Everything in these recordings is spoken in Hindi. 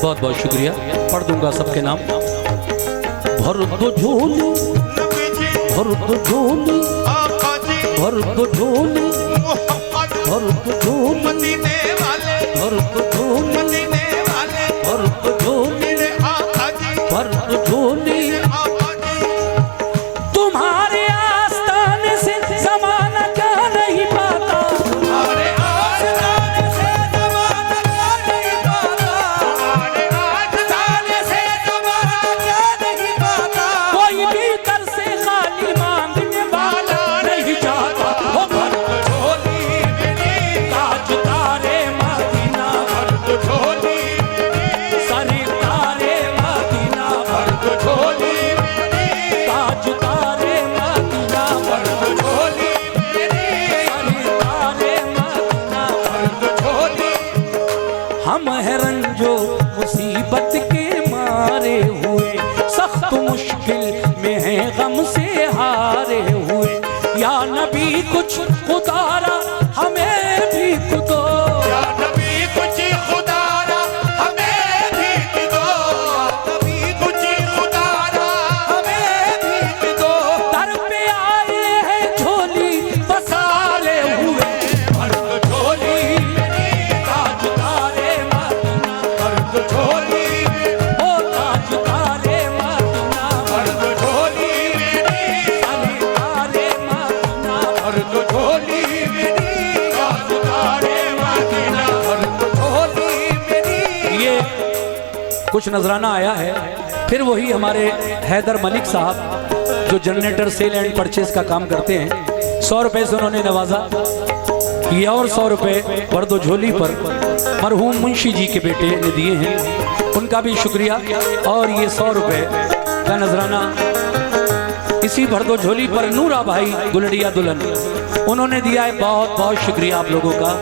बहुत बहुत शुक्रिया। पढ़ दूंगा सबके नाम। भर दो झोली, भर दो झोली, भर दो झोली, भर दो झोली, भर दो झोली, भर दो झोली, भर दो झोली। तुम्हारे आस्थाने से ज़माना क्या नहीं पाता, तुम्हारे आस्थाने से ज़माना क्या नहीं पाता, तुम्हारे आस्थाने से ज़माना क्या नहीं पाता। कोई भी कर से खाली मांगने वाला नहीं जाता। वो भर दो झोली मेरी, ताज तारे मदीना, भर दो झोली मेरी, सरी तारे मदीना, भर दो झोली मेरी, ताज तारे मदीना, भर दो झोली मेरी, सरी तारे मदीना, भर दो झोली। हम है रंजो मुसीबत के मारे हुए, सख्त मुश्किल में है गम से हारे हुए। या नबी कुछ खुदारा हमें भी दो, या नबी कुछ खुदारा हमें भी दो, नबी कुछ खुदारा हमें भी दो। दर पे आए हैं झोली पसारे हुए, भर दो झोली मेरी, ताज तारे मदीना, भर दो झोली मेरी, ओ ताज तारे मदीना, भर दो झोली मेरी, सरी तारे मदीना, भर दो झोली मेरी, ताज तारे मदीना, भर दो झोली मेरी। ये कुछ नजराना आया है। फिर वही हमारे हैदर मलिक साहब जो जनरेटर सेल एंड परचेज का काम करते हैं, 100 रुपए से उन्होंने नवाजा। ये और 100 रुपए वर्दो झोली पर मरहूम मुंशी जी के बेटे ने दिए हैं, उनका भी शुक्रिया। और ये 100 रुपए का नजराना इसी भरदो झोली पर नूरा भाई गुलड़िया दुल्हन उन्होंने दिया है। बहुत बहुत शुक्रिया आप लोगों का।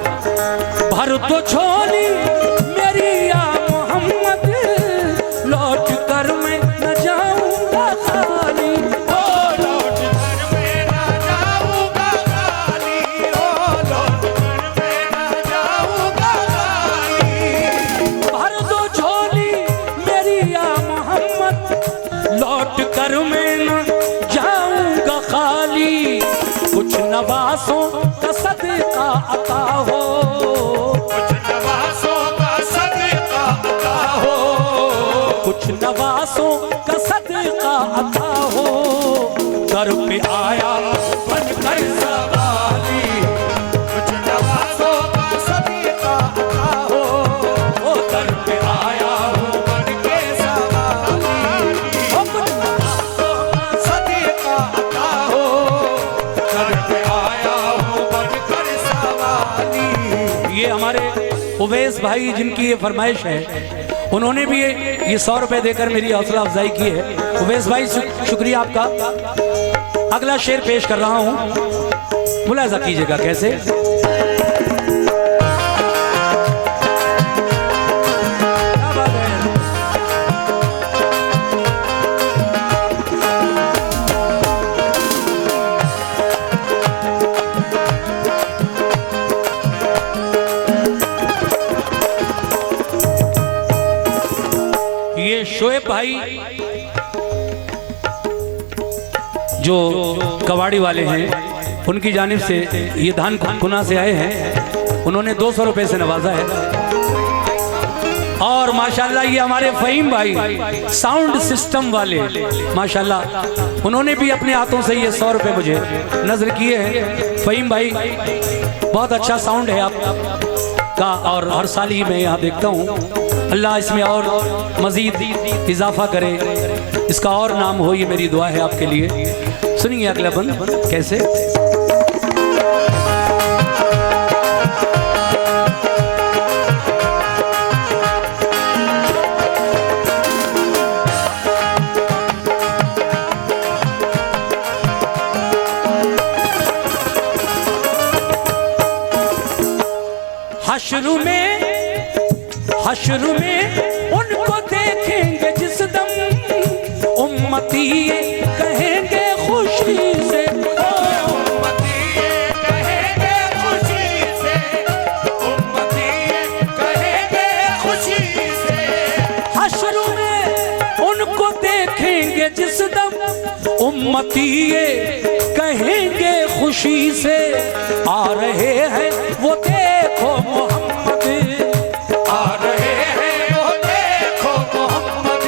भर दो झोली मेरी या मोहम्मद, लौट कर मैं न जाऊंगा खाली, ओ लौट कर मैं न जाऊंगा खाली, ओ लौट कर मैं न जाऊंगा खाली। भर दो झोली मेरी या मोहम्मद, लौट कर मैं न जाऊंगा खाली। कुछ नवासों का सदका अता हो, कुछ नवासों का सदका अता हो, कुछ नवासों का सदका अता हो। घर पे आया बनकर सवाली, कुछ नवासों का सदका अता हो, ओ घर पे आया हूँ बनके सवाली, ओ कुछ नवासों का सदका अता हो, घर पे आया हूँ बनकर सवाली। ये हमारे उवैस भाई जिनकी ये फरमाइश है, उन्होंने भी ये 100 रुपए देकर मेरी हौसला अफजाई की है। उवैस भाई शुक्रिया आपका। अगला शेर पेश कर रहा हूं, मुलाजा कीजिएगा कैसे। क्या बात है। ये शोएब भाई जो कबाड़ी वाले हैं, उनकी जानिब से ये धान गुना से आए हैं, उन्होंने 200 रुपए से नवाजा है। और माशाल्लाह ये हमारे फहीम भाई साउंड सिस्टम वाले, माशाल्लाह उन्होंने भी अपने हाथों से ये 100 रुपए मुझे नजर किए हैं। फहीम भाई बहुत अच्छा साउंड है आपका, और हर साल ही मैं यहाँ देखता हूँ। अल्लाह इसमें और मजीद इजाफा करे, इसका और नाम हो, ये मेरी दुआ है आपके लिए। सुनिए अगला बंद कैसे। हश्र में उनको देखेंगे जिस दम, उम्मती ये कहेंगे खुशी से, उम्मती ये कहेंगे खुशी से, उम्मती ये कहेंगे खुशी से। उम्मती ये कहेंगे खुशी से, आ रहे हैं वो देखो मोहम्मद, आ रहे हैं वो देखो मोहम्मद,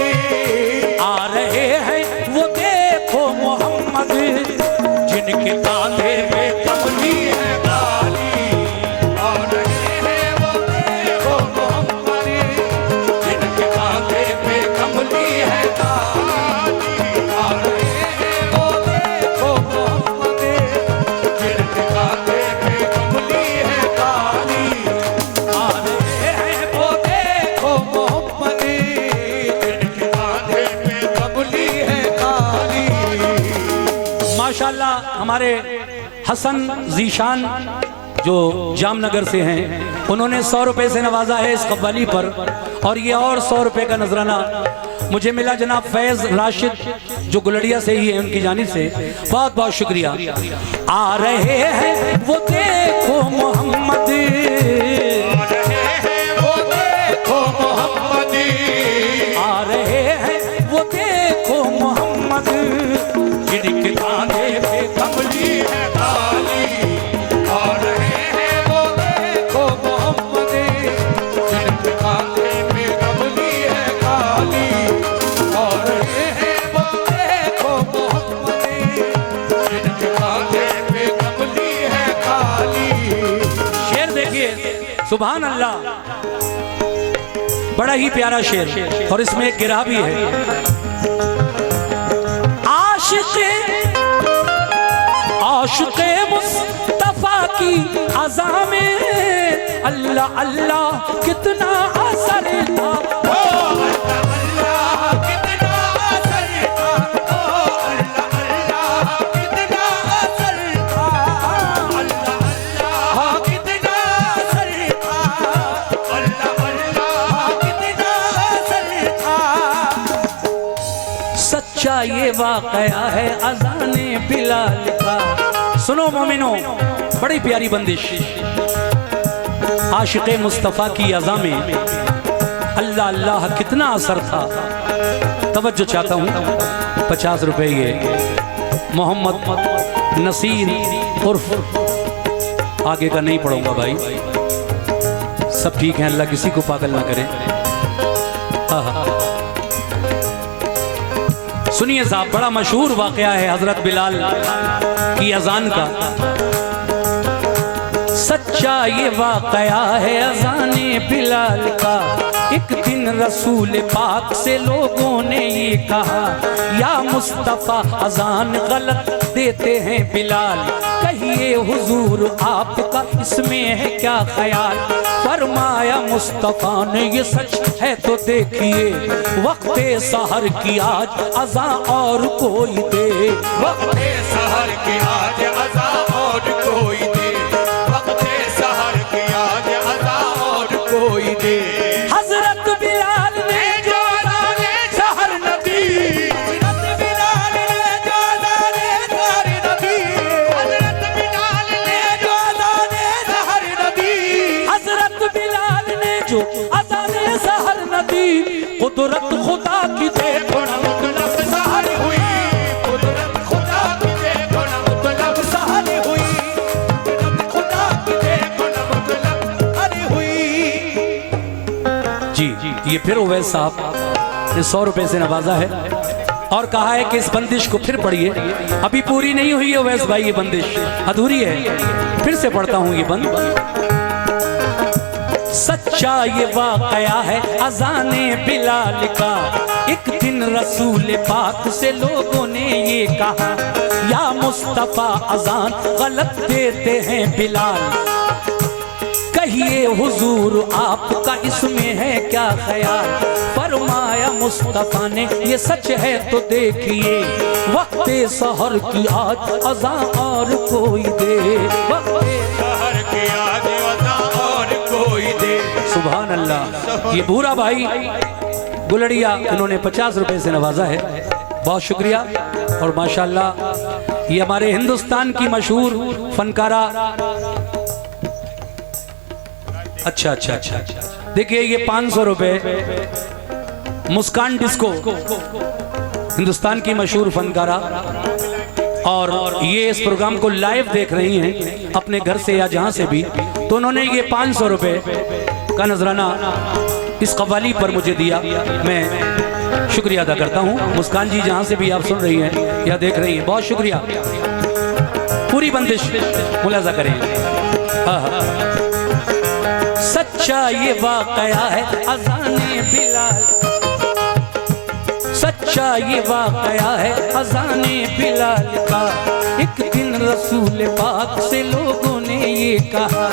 आ रहे हैं वो देखो मोहम्मद, जिनके कांधे पे कमली है काली, आ रहे हैं वो देखो मोहम्मद, जिनके कांधे पे कमली है काली, आ रहे हैं वो देखो मोहम्मद, जिनके कांधे पे कमली है काली, आ रहे हैं वो देखो मोहम्मद, जिनके कांधे पे कमली है काली। माशाल्लाह हमारे हसन जीशान जो जामनगर से हैं, उन्होंने 100 रुपए से नवाजा है इस कव्वाली पर, और ये और 100 रुपए का नजराना मुझे मिला जनाब फैज राशिद जो गुलड़िया से ही है, उनकी जानिब से बहुत बहुत शुक्रिया। आ रहे हैं वो देखो मोहम्मद, आ रहे हैं वो देखो मोहम्मद, आ रहे हैं वो देखो मोहम्मद, जिनके कांधे पे कमली है काली, आ रहे हैं वो देखो मोहम्मद, जिनके कांधे पे कमली है काली, आ रहे हैं वो देखो मोहम्मद, जिनके कांधे पे कमली है काली। शेर देखिए, सुभान अल्लाह, बड़ा ही प्यारा शेर, और इसमें एक गिरा भी है। आशिक़े मुस्तफ़ा की अज़ा में अल्लाह अल्लाह कितना असर था, ओ अल्लाह कितना असर था, ओ अल्लाह कितना असर था, अल्लाह कितना असर था, अल्लाह कितना असर था। सच्चा ये वाक़या है अज़ाने बिलाल का। सुनो मोमिनो, बड़ी प्यारी बंदिश। आशिक़े मुस्तफ़ा की अज़ा में अल्लाह अल्लाह कितना असर था। तवज्जो चाहता हूँ, 50 रुपए ये मोहम्मद नसीर उर्फ, आगे का नहीं पढ़ूंगा भाई, सब ठीक है, अल्लाह किसी को पागल ना करे। सुनिए साहब, बड़ा मशहूर वाक़या है हजरत बिलाल की अजान का। सच्चा ये वाक़या है अजाने बिलाल का। एक दिन रसूल पाक से लोगों ने ये कहा, या मुस्तफ़ा अजान गलत देते हैं बिलाल, कहिए हुजूर आपका इसमें है क्या ख्याल। फरमाया मुस्तफ़ा ने ये सच है तो देखिए, वक्ते सहर की आज अज़ा और कोई दे, वक्ते सहर की आज अज़ा और कोई दे, वक्ते सहर की आज अज़ा और कोई दे। हज़रत बिलाल ने जो अज़ाने सहर न दी, हज़रत बिलाल ने जो अज़ाने सहर न दी, हज़रत बिलाल ने जो अज़ाने सहर न दी, हज़रत बिलाल ने जो अज़ाने सहर न दी, कुदरत खुदा की देखो ना मतलब सहर हुई, कुदरत खुदा की देखो ना मतलब सहर हुई, कुदरत खुदा की देखो ना मतलब सहर हुई। जी ये फिर उवैस साहब ने 100 रुपए से नवाजा है, और कहा है कि इस बंदिश को फिर पढ़िए। अभी पूरी नहीं हुई है उवैस भाई, ये बंदिश अधूरी है, फिर से पढ़ता हूँ ये बंद। सच्चा ये वाक़या है अज़ाने बिलाल का। एक दिन रसूल पाक से लोगों ने ये कहा, या मुस्तफ़ा अज़ान गलत देते हैं बिलाल, कहिए हुजूर आपका इसमें है क्या ख्याल। फरमाया मुस्तफ़ा ने ये सच है तो देखिए, वक्ते सहर की आज अज़ा और कोई दे, वक्ते सहर की आज अज़ा और कोई दे। सुभान अल्लाह। ये भूरा भाई गुलड़िया, इन्होंने 50 रुपए से नवाजा है, बहुत शुक्रिया। और माशाल्लाह ये हमारे हिंदुस्तान की मशहूर फनकारा। अच्छा अच्छा अच्छा, देखिए ये 500 रुपए मुस्कान डिस्को, हिंदुस्तान की मशहूर फनकारा और ये इस प्रोग्राम को लाइव देख रही हैं अपने घर से या जहां से भी, तो उन्होंने ये 500 रुपए का नजराना इस कव्वाली पर मुझे दिया। मैं शुक्रिया अदा करता हूं। मुस्कान जी जहां से भी आप सुन रही हैं या देख रही हैं, बहुत शुक्रिया। पूरी बंदिश मुलाजा करें। सच्चा ये वाकया है अज़ाने बिलाल, सच्चा ये वाकया है अज़ाने बिलाल का। एक दिन रसूल पाक से लोगों ने ये कहा,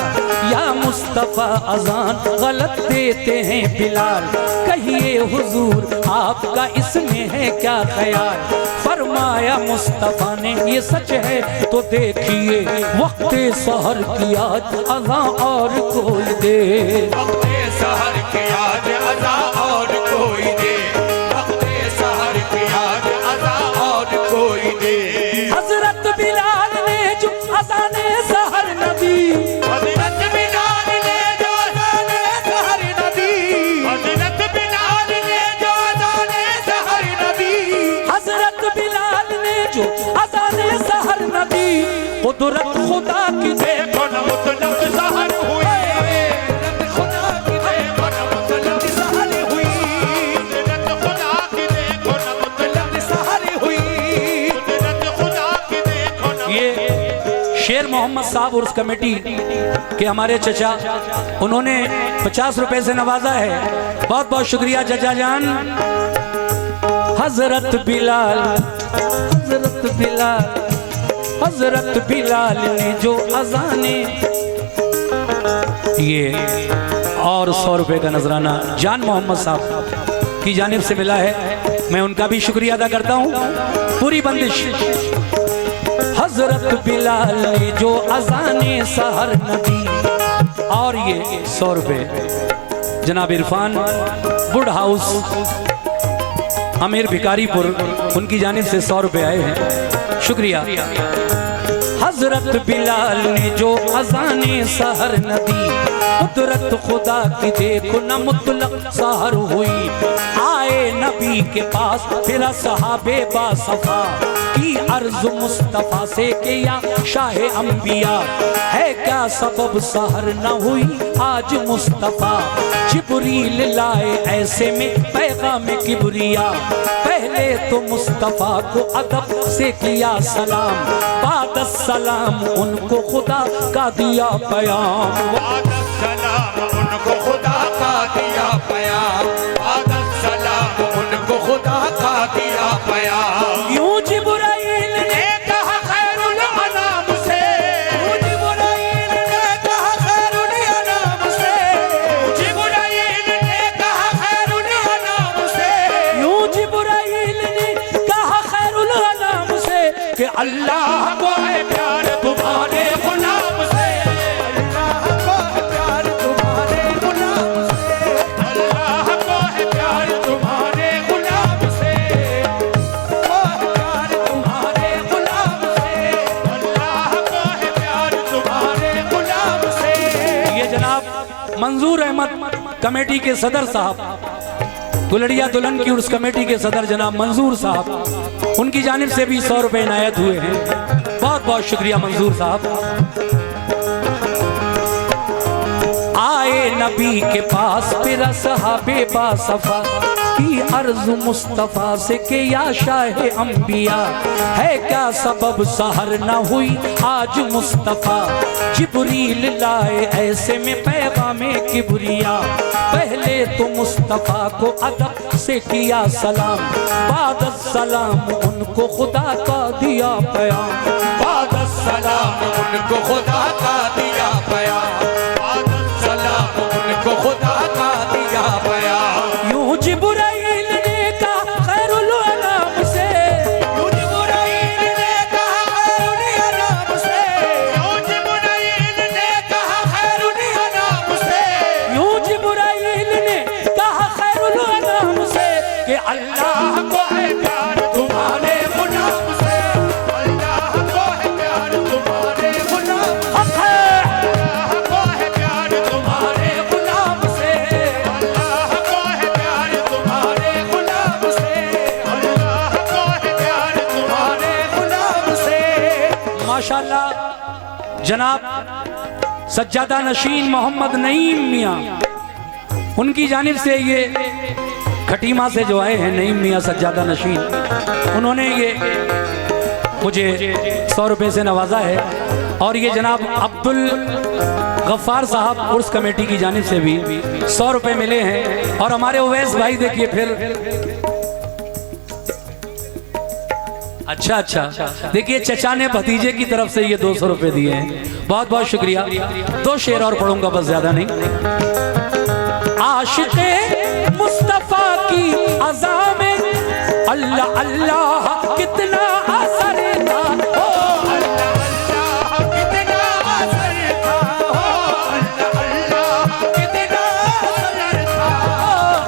या मुस्तफ़ा अज़ान गलत देते हैं बिलाल, कहिए हुजूर आपका इसमें है क्या ख्याल। फरमाया मुस्तफ़ा ने ये सच है तो देखिए, वक्ते सहर की आज अज़ां और कोई दे, वक्ते सहर की आज अज़ां और कोई दे, वक्ते सहर की आज अज़ां और कोई दे। हज़रत बिलाल ने जो अज़ाने सहर न दी, हज़रत बिलाल ने जो अज़ाने सहर न दी, हज़रत बिलाल ने जो अज़ाने सहर न दी, हज़रत बिलाल ने जो अज़ाने सहर न दी, कुदरत खुदा की देखो न मुतलब सहर हुई, खुदा की देखो न मुतलब सहर हुई, कुदरत खुदा की देखो न मुतलब सहर हुई, कुदरत खुदा की देखो न। ये शेर मोहम्मद साहब उर्स कमेटी के हमारे चचा, उन्होंने 50 रुपए से नवाजा है। बहुत बहुत शुक्रिया चचा जान। हजरत बिलाल, हजरत बिलाल, हजरत बिलाल ने जो अज़ाने, ये और 100 रुपए का नजराना जान मोहम्मद साहब की जानिब से मिला है। मैं उनका भी शुक्रिया अदा करता हूँ। पूरी बंदिश। हजरत बिलाल ने जो अज़ाने सहर न दी, और ये 100 रुपए जनाब इरफान वुड हाउस अमीर भिकारीपुर, उनकी जानिब से 100 रुपए आए हैं, शुक्रिया। हजरत बिलाल ने जो अज़ाने सहर न दी, कुदरत खुदा की देखो न मुतलक सहर हुई। आए नबी के पास फिर सहाबे बासफा, की अर्ज मुस्तफ़ा से कि या शाह अंबिया, है क्या सबब सहर न हुई आज मुस्तफ़ा। जिब्रील लाए ऐसे में पैगाम किबरिया, पहले तो मुस्तफ़ा को अदब से किया सलाम, बाद सलाम उनको खुदा का दिया पैगाम, बाद सलाम उनको खुदा का दिया पैगाम, बाद सलाम उनको खुदा का दिया पैगाम। यूं जिब्राइल ने कहा खैरुल अनाम से, जिब्राइल ने कहा खैरुल अनाम से, जिब्राइल ने कहा खैरुल अनाम से, यूं जिब्राइल ने कहा खैरुल अनाम से कि अल्लाह को है प्यार तुम्हारे गुलाम से, अल्लाह को है प्यार तुम्हारे गुलाम से, अल्लाह को है प्यार तुम्हारे गुलाम से, को है प्यार तुम्हारे गुलाम से, अल्लाह को है प्यार तुम्हारे गुलाम से। ये जनाब मंजूर अहमद कमेटी के सदर साहब, गुलड़िया दुल्हन की उर्स कमेटी के सदर जनाब मंजूर साहब, उनकी जानिब से भी 100 रुपए इनायत हुए हैं। बहुत बहुत शुक्रिया मंजूर साहब। आए नबी के पास फिर सहाबे बासफा, की अर्ज मुस्तफ़ा से कि या शाह अंबिया, है क्या सबब सहर न हुई आज मुस्तफ़ा। जिब्रील लाए ऐसे में पैगाम किबरिया, पहले तो मुस्तफ़ा को अदब से किया सलाम, बाद सलाम उनको खुदा का दिया पैगाम, बाद सलाम उनको खुदा का दिया पैगाम, बाद सलाम उनको खुदा का दिया पैगाम। यूं जिब्राइल ने कहा खैरुल अनाम से, यूं जिब्राइल ने कहा खैरुल अनाम से, यूं जिब्राइल ने कहा खैरुल अनाम से, यूं जिब्राइल ने कहा खैरुल अनाम से कि अल्लाह को है प्यार तुम्हारे गुलाम से, अल्लाह को है प्यार तुम्हारे गुलाम से, अल्लाह को है प्यार तुम्हारे गुलाम से, अल्लाह को है प्यार तुम्हारे गुलाम से, अल्लाह को है प्यार तुम्हारे गुलाम से। माशाअल्लाह जनाब सज्जादा नशीन मोहम्मद नईम मियाँ, उनकी जानिब से ये खटीमा से जो आए हैं नईम मियाँ सज्जादा नशीन, उन्होंने ये मुझे 100 रुपये से नवाजा है। और ये जनाब अब्दुल गफ्फार साहब उर्स कमेटी की जानिब से भी 100 रुपये मिले हैं। और हमारे उवैस भाई देखिए फिर अच्छा देखिए चचा ने भतीजे की तरफ से ये 200 रुपये दिए हैं, बहुत बहुत शुक्रिया। 2 शेर और पढ़ूंगा बस, ज्यादा नहीं। आशिक़े मुस्तफा की अज़ा में अल्लाह अल्लाह कितना असर था, ओ अल्लाह कितना असर था, अल्लाह कितना असर था,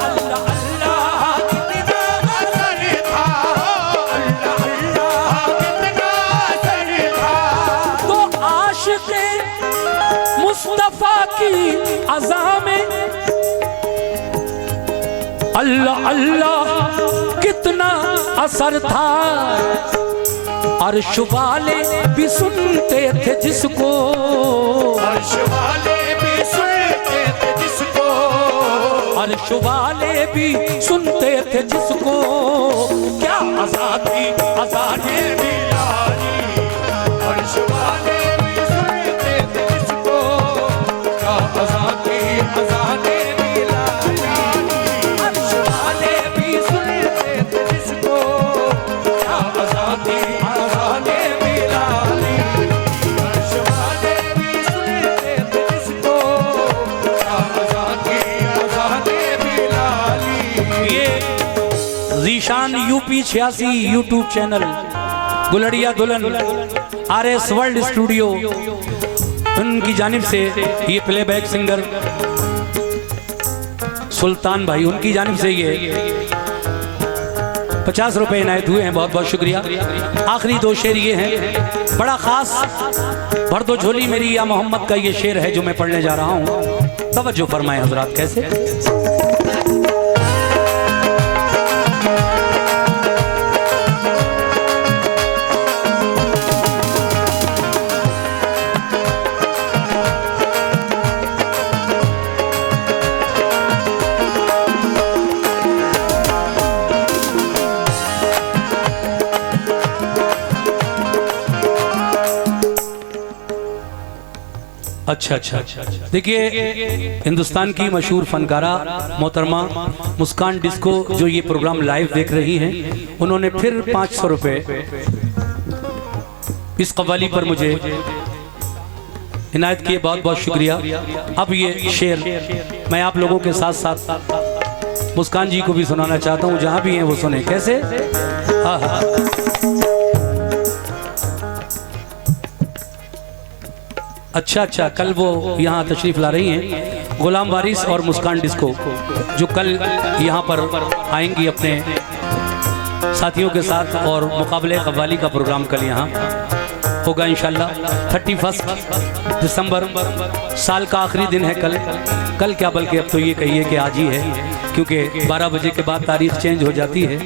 अल्लाह अल्लाह कितना असर था, अल्लाह कितना असर था। तो आशिक़े मुस्तफा की अज़ा में अल्लाह अल्लाह कितना असर था। अर्श वाले भी सुनते थे जिसको, अर्श वाले भी सुनते थे जिसको, अर्श वाले भी सुनते थे जिसको, क्या आजादी आजादी बिलाली। अर्श वाले भी सुनते थे जिसको, क्या आज़ादी आज़ादी बिलाली। अर्श वाले भी सुनते थे जिसको, क्या आज़ादी आज़ादी बिलाली। अर्श वाले भी सुनते थे जिसको, क्या आज़ादी आज़ादी बिलाली। ये Zeeshan UP 86 YouTube channel Guladiya दुल्हन RS वर्ल्ड स्टूडियो, उनकी जानिब से ये प्लेबैक सिंगर सुल्तान भाई, उनकी जानिब से ये 50 रुपये इनायत हुए हैं, बहुत बहुत शुक्रिया। आखिरी 2 शेर ये हैं, बड़ा खास भर दो झोली मेरी या मोहम्मद का ये शेर है जो मैं पढ़ने जा रहा हूँ। तवज्जो फरमाएं हजरात। कैसे? अच्छा देखिए, हिंदुस्तान की मशहूर फनकारा मोहतरमा मुस्कान डिस्को जो ये प्रोग्राम लाइव देख रही हैं, उन्होंने फिर 500 रुपये इस कव्वाली पर मुझे इनायत किए, बहुत बहुत शुक्रिया। अब ये शेर मैं आप लोगों के साथ साथ मुस्कान जी को भी सुनाना चाहता हूँ, जहाँ भी हैं वो सुने। कैसे? अच्छा कल वो यहाँ तशरीफ ला रही हैं, गुलाम वारिस और मुस्कान डिस्को, जो कल यहाँ पर आएंगी अपने साथियों के साथ, और मुकाबले कव्वाली का प्रोग्राम कल यहाँ होगा इंशाल्लाह। 31 दिसंबर साल का आखिरी दिन है कल क्या बल्कि अब तो ये कहिए कि आज ही है, क्योंकि 12 बजे के बाद तारीख चेंज हो जाती है।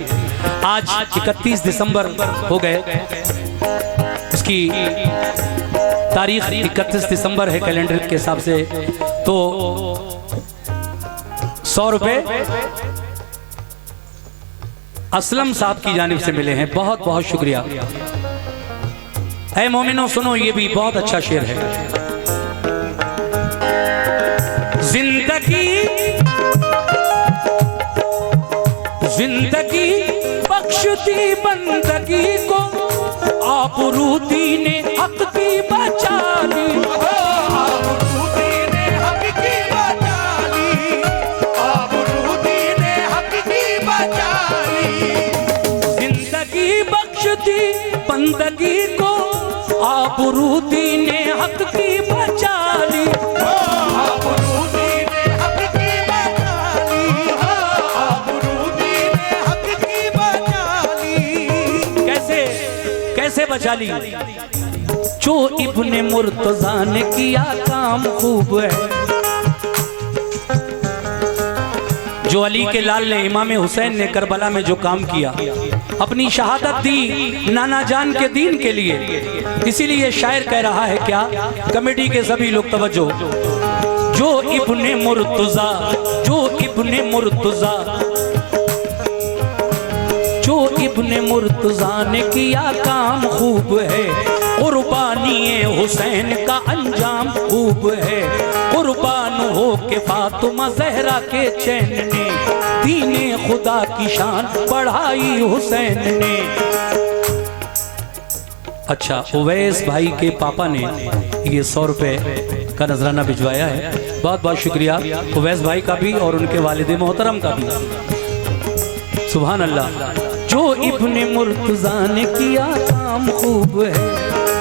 आज 31 दिसंबर हो गए, उसकी तारीख 31 दिसंबर है कैलेंडर के हिसाब से। तो 100 रुपये असलम साहब की जानिब से मिले हैं, बहुत बहुत शुक्रिया। ऐ मोमिनो सुनो, ये भी बहुत अच्छा शेर है। जिंदगी बख्शती बंदगी को, आबरू दीने हक की बचा ली, आबरू दीने हक की बचा ली, आबरू दीने हक की बचा ली। जिंदगी बख्शती बंदगी को, आबरू दीने हक की बचा ली, आबरू दीने हक की बचा ली, आबरू दीने हक की बचा ली। कैसे बचा ली? जो इब्ने मुर्तजा ने किया काम खूब है, जो अली के लाल ने इमाम हुसैन ने करबला में जो काम किया, अपनी शहादत दी नाना जान के दीन के लिए। इसीलिए शायर कह रहा है क्या, कमेटी के सभी लोग तवज्जो, जो इब्ने मुर्तजा, जो इब्ने मुर्तजा, जो इब्ने मुर्तजा ने किया काम खूब है, कुर्बानी हुसैन का अंजाम खूब है। कुर्बान हो के फातिमा जहरा के चैन ने, दीने खुदा की शान बढ़ाई हुसैन ने। अच्छा, उवैस भाई के पापा ने ये 100 रुपए का नजराना भिजवाया है, बहुत बहुत शुक्रिया उवैस भाई का भी और उनके वालिद मोहतरम का भी। सुभान अल्लाह। जो इब्ने मुर्तजा ने किया काम खूब है,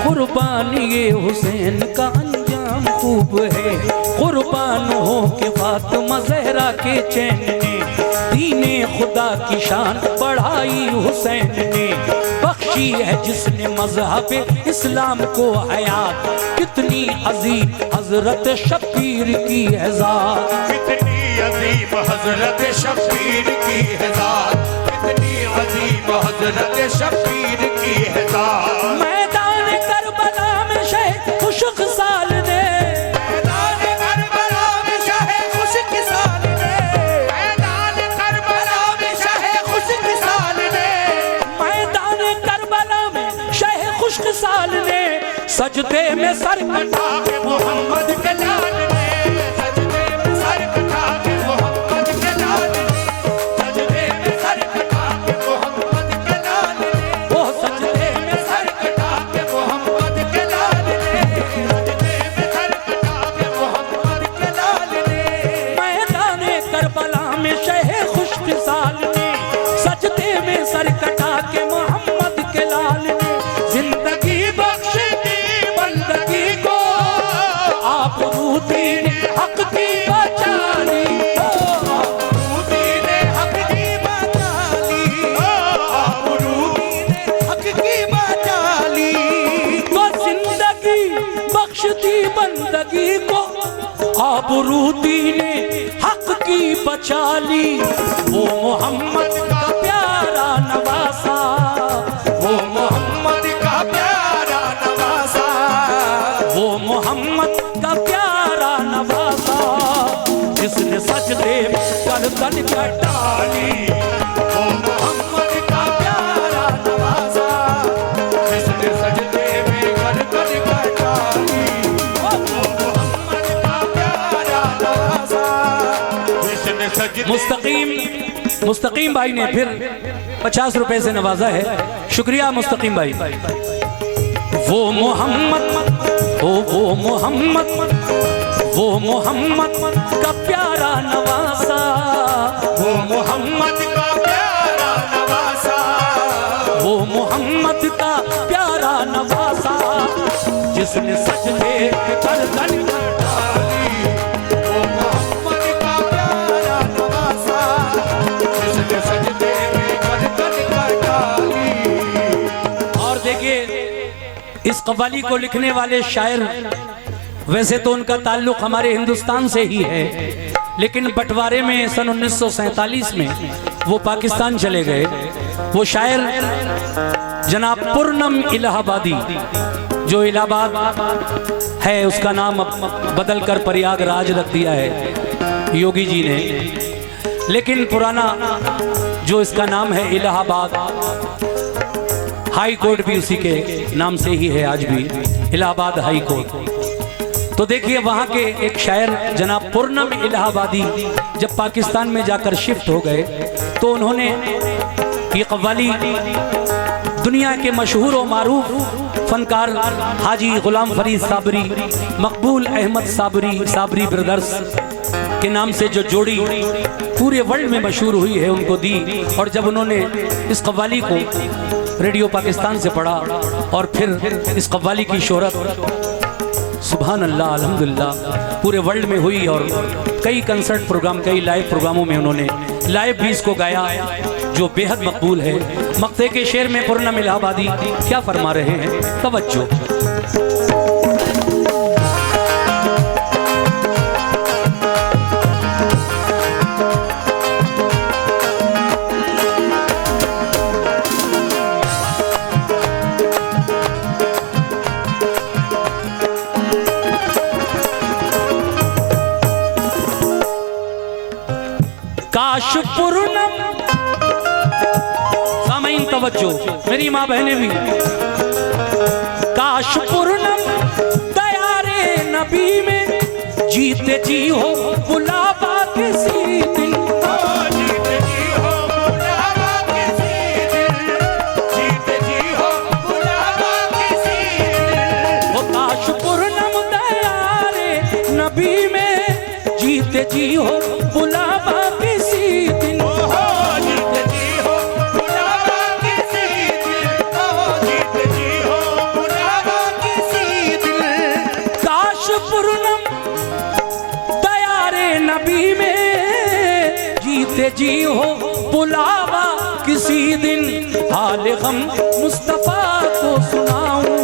कुर्बानी हुसैन का अंजाम खूब है। कुर्बान हो के फातिमा जहरा के चैन ने, दीने खुदा की शान बढ़ाई हुसैन ने। बख्शी है जिसने मजहब इस्लाम को हयात, कितनी अजीम हजरत शब्बीर की है ज़ात, कितनी अजीम हजरत शब्बीर की है ज़ात, कितनी अजीम हजरत शब्बीर की है ज़ात। मैदान करबला में शह खुशक साल ने, मैदान करबला में शाह खुशक साल ने, मैदान करबला में शाह खुशक साल ने, मैदान करबला में शह खुशक साल ने, सजदे में सर कटा के मोहम्मद के लाल ने, सजदे में सर कटा के मोहम्मद के लाल ने, सजदे में सर कटा के मोहम्मद के लाल ने, वो सजदे में सर कटा के मोहम्मद के लाल ने, सजदे में सर कटा के मोहम्मद के लाल ने। मैदान करबला में शह खुशक साल ने, सजदे में सर कटा के मोहम्मद के लाल ने। जिंदगी बख्श दी बंदगी को, आप रूदीन हक की बचाली, रूदीन हक की बचाली, आप रूदीन हक की बचाली। तो जिंदगी बख्श दी बंदगी को, आप रूदीन हक की बचाली। वो मोहम्मद का प्यारा नवासा, वो मोहम्मद का प्यारा नवासा, वो मोहम्मद का प्यारा नवासा, जिसने सजदे गर्दन कटाली। वो मोहम्मद का प्यारा नवासा, जिसने सजदे में गर्दन कटाली। वो मोहम्मद का प्यारा नवासा, जिसने सजदे मुस्तकीम भाई ने फिर 50 रुपए से नवाजा है, शुक्रिया मुस्तकीम भाई। वो मोहम्मद, वो मोहम्मद, वो मोहम्मद का प्यारा नवासा, वो मोहम्मद का प्यारा नवासा, वो मोहम्मद का प्यारा नवासा, जिसने सजदे गर्दन कटाली। वो मोहम्मद का प्यारा नवासा, जिसने सजदे में गर्दन कटाली। और देखिए, इस कव्वाली को लिखने वाले शायर, वैसे तो उनका ताल्लुक हमारे हिंदुस्तान से ही है, लेकिन बंटवारे में सन 1947 में वो पाकिस्तान चले गए। वो शायर जनाब पूर्णम इलाहाबादी, जो इलाहाबाद है उसका नाम अब बदल कर प्रयागराज रख दिया है योगी जी ने, लेकिन पुराना जो इसका नाम है इलाहाबाद, हाई कोर्ट भी उसी के नाम से ही है आज भी, इलाहाबाद हाई कोर्ट। तो देखिए, वहाँ के एक शायर जनाब पूर्णम इलाहाबादी जब पाकिस्तान में जाकर शिफ्ट हो गए, तो उन्होंने ये कव्वाली दुनिया के मशहूर और मारूफ फनकार हाजी गुलाम फरीद साबरी, मकबूल अहमद साबरी, साबरी ब्रदर्स के नाम से जो जोड़ी पूरे वर्ल्ड में मशहूर हुई है, उनको दी। और जब उन्होंने इस कव्वाली को रेडियो पाकिस्तान से पढ़ा और फिर इस कव्वाली की शोहरत सुभान अल्लाह अल्हम्दुलिल्लाह पूरे वर्ल्ड में हुई, और कई कंसर्ट प्रोग्राम, कई लाइव प्रोग्रामों में उन्होंने लाइव भी इसको गाया, जो बेहद मकबूल है। मक्ते के शेर में पूर्णम इलाहाबादी क्या फरमा रहे हैं, तवज्जो। पूर्णम, सामईन तवज्जो, मेरी माँ बहनें भी, काश पूर्णम दया रे नबी में जीते जी हो बुलावा किसी दिन। जीते जी हो बुलावा किसी दिन, जीते जी हो बुलावा किसी दिन। वो काश पूर्णम दया रे नबी में जीते जी हो बुलावा किसी दिन। जीते जी हो बुलावा किसी दिन, जीते जी हो बुलावा किसी दिन। काश पूर्णम दया रे नबी में जीते जी हो बुलावा किसी दिन। हाल गम मुस्तफा को सुनाऊं,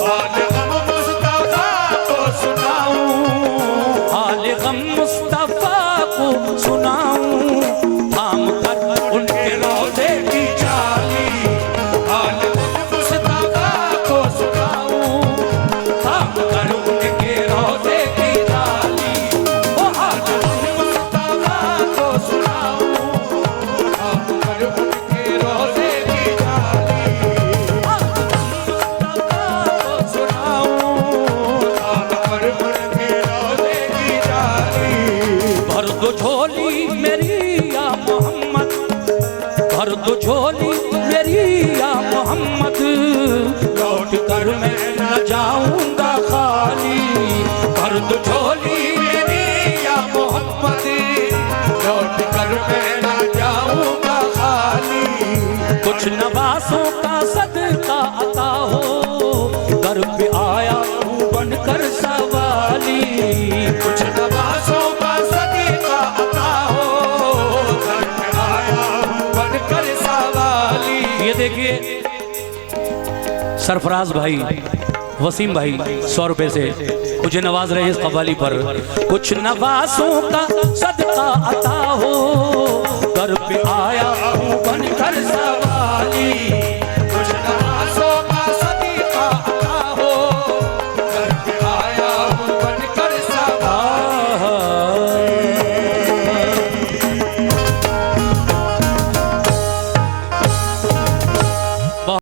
हाल गम मुस्तफा को सुनाऊं, हाल गम मुस्तफा को सुनाऊं, थाम कर उनके रोज़े की जाली। हाल गम मुस्तफा को सुनाऊं, थाम कर उनके रोज़े की डाली। ओ हाल गम मुस्तफा को सुनाऊं, हाल कर उनके रोज़े की जाली। मुस्तफा को सुनाऊं, हाल कर उनके रोज़े की जाली। भर दो झोली मेरी या मोहम्मद, भर दो झोली मेरी या मोहम्मद, लौट कर मैं न जाऊंगा खाली। भर दो झोली मेरी या मोहम्मद, लौट कर मैं ना जाऊंगा खाली। कुछ नवासों का सदका अता हो, घर पे आया हूँ बनकर सवाली। कुछ नवाज़ों का सदका अता हो, घर में आया हूँ बनकर सवाली। ये देखिए सरफराज भाई, वसीम भाई 100 रुपए से मुझे नवाज रहे हैं इस कव्वाली पर। कुछ नवासों का सदका अता हो, घर पे आया